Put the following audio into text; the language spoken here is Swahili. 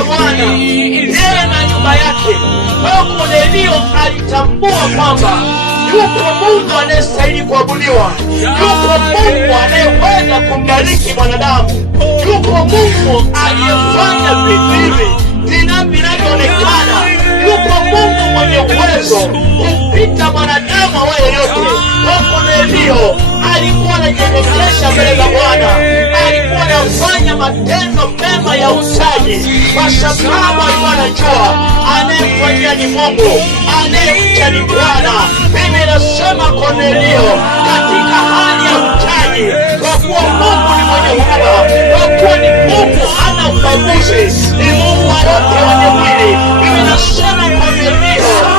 za Bwana, yeye na nyumba yake. Kwa hiyo Kornelio alitambua kwamba yuko Mungu anayestahili kuabudiwa, yuko Mungu anayeweza kumbariki mwanadamu, yuko Mungu aliyefanya vitu hivi vinavyoonekana, yuko Mungu mwenye uwezo kupita mwanadamu awaye yote. Kornelio alikuwa anajinyenyekesha mbele za Bwana, alikuwa anafanya matendo mema ya uchaji, kwa sababu alikuwa anajua anayemfanyia ni Mungu, anayemcha ni Bwana. Mimi nasema Kornelio katika hali ya uchaji, kwa kuwa Mungu ni mwenye huruma, kwa kuwa ni Mungu hana ubaguzi, ni Mungu wa wote wenye mwili. Mimi nasema Kornelio